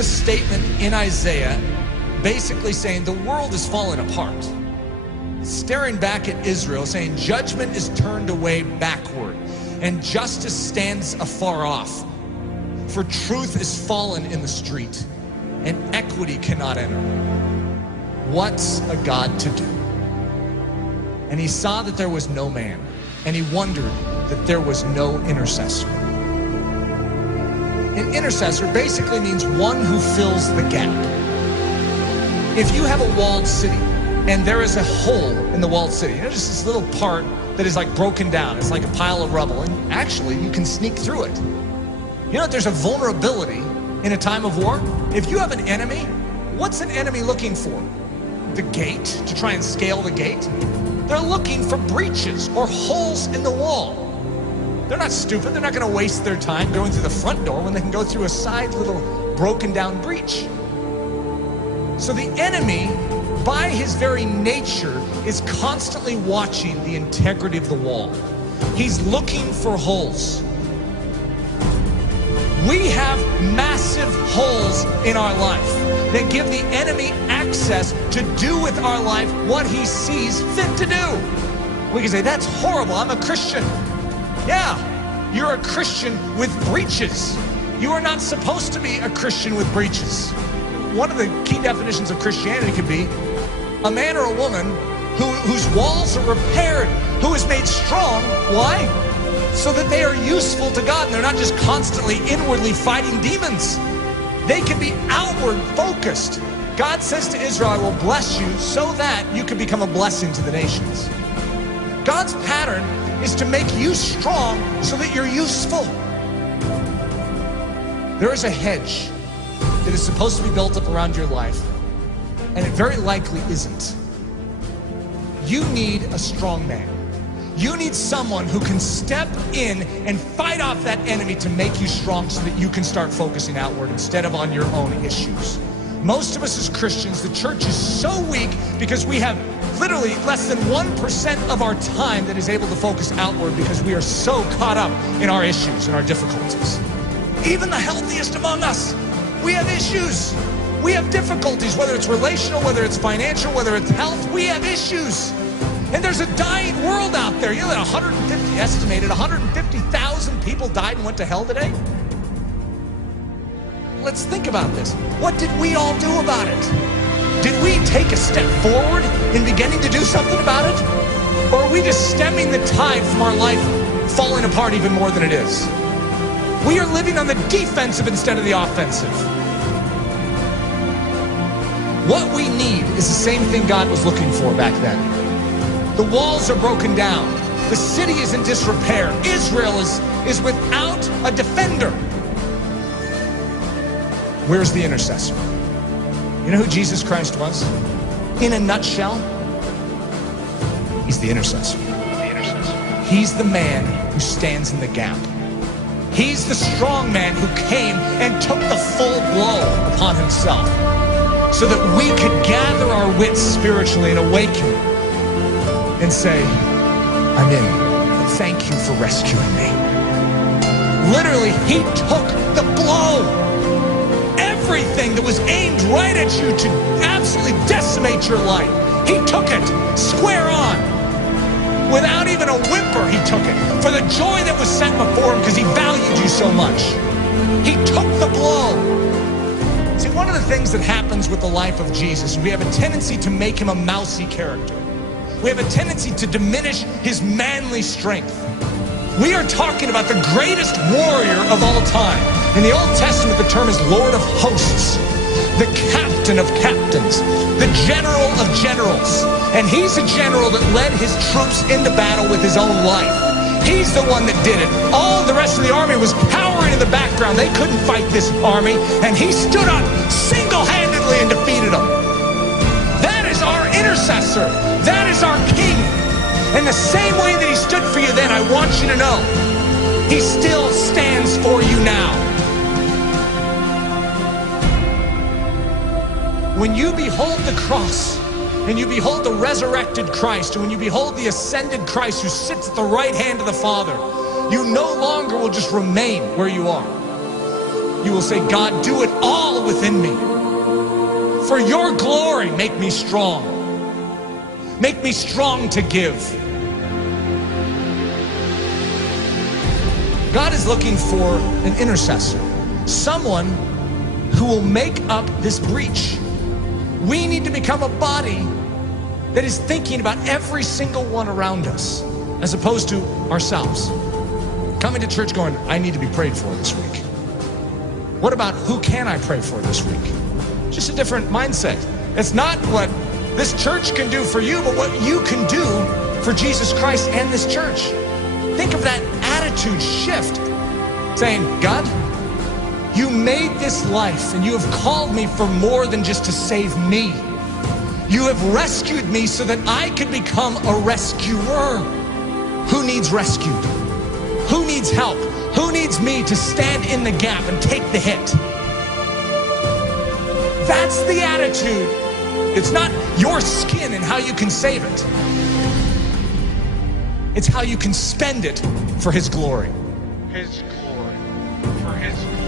a statement in Isaiah basically saying the world is falling apart. Staring back at Israel, saying judgment is turned away backward and justice stands afar off. For truth is fallen in the street and equity cannot enter. What's a God to do? And he saw that there was no man, and he wondered that there was no intercessor. An intercessor basically means one who fills the gap. If you have a walled city and there is a hole in the walled city, you know, just this little part that is like broken down, it's like a pile of rubble, and actually you can sneak through it. You know, there's a vulnerability in a time of war. If you have an enemy, what's an enemy looking for? The gate, to try and scale the gate? They're looking for breaches or holes in the wall. They're not stupid. They're not going to waste their time going through the front door when they can go through a side little broken down breach. So the enemy, by his very nature, is constantly watching the integrity of the wall. He's looking for holes. We have massive holes in our life that give the enemy access to do with our life what he sees fit to do. We can say, that's horrible, I'm a Christian. Yeah, you're a Christian with breaches. You are not supposed to be a Christian with breaches. One of the key definitions of Christianity could be a man or a woman whose walls are repaired, who is made strong. Why? So that they are useful to God and they're not just constantly inwardly fighting demons. They can be outward focused. God says to Israel, I will bless you so that you can become a blessing to the nations. God's pattern is to make you strong so that you're useful. There is a hedge that is supposed to be built up around your life, and it very likely isn't. You need a strong man. You need someone who can step in and fight off that enemy to make you strong so that you can start focusing outward instead of on your own issues. Most of us as Christians, the church is so weak because we have literally less than 1% of our time that is able to focus outward because we are so caught up in our issues and our difficulties. Even the healthiest among us, we have issues. We have difficulties, whether it's relational, whether it's financial, whether it's health, we have issues. And there's a dying world out there. You know that estimated 150,000 people died and went to hell today? Let's think about this. What did we all do about it? Did we take a step forward in beginning to do something about it? Or are we just stemming the tide from our life falling apart even more than it is? We are living on the defensive instead of the offensive. What we need is the same thing God was looking for back then. The walls are broken down. The city is in disrepair. Israel is without a defender. Where's the intercessor? You know who Jesus Christ was? In a nutshell, he's the intercessor. He's the man who stands in the gap. He's the strong man who came and took the full blow upon himself so that we could gather our wits spiritually and awaken and say, I'm in. Thank you for rescuing me. Literally, he took the blow. Everything that was aimed right at you to absolutely decimate your life, he took it square on. Without even a whimper, he took it for the joy that was set before him because he valued you so much. He took the blow. See, one of the things that happens with the life of Jesus, we have a tendency to make him a mousy character. We have a tendency to diminish his manly strength. We are talking about the greatest warrior of all time. In the Old Testament, the term is Lord of Hosts, the captain of captains, the general of generals. And he's a general that led his troops into battle with his own life. He's the one that did it. All the rest of the army was cowering in the background. They couldn't fight this army, and he stood up single-handedly and defeated them. That is our intercessor. That is our king. And the same way that he stood for you then, I want you to know, he still stands for you now. When you behold the cross, and you behold the resurrected Christ, and when you behold the ascended Christ who sits at the right hand of the Father, you no longer will just remain where you are. you will say, God, do it all within me. For your glory, make me strong. Make me strong to give. God is looking for an intercessor, someone who will make up this breach. We need to become a body that is thinking about every single one around us, as opposed to ourselves. Coming to church going, I need to be prayed for this week. What about who can I pray for this week? Just a different mindset. It's not what this church can do for you, but what you can do for Jesus Christ and this church. Think of that attitude shift, saying, God, you made this life and you have called me for more than just to save me. You have rescued me so that I could become a rescuer. Who needs rescued? Who needs help? Who needs me to stand in the gap and take the hit? That's the attitude. It's not your skin and how you can save it. It's how you can spend it for His glory. His glory. For His glory.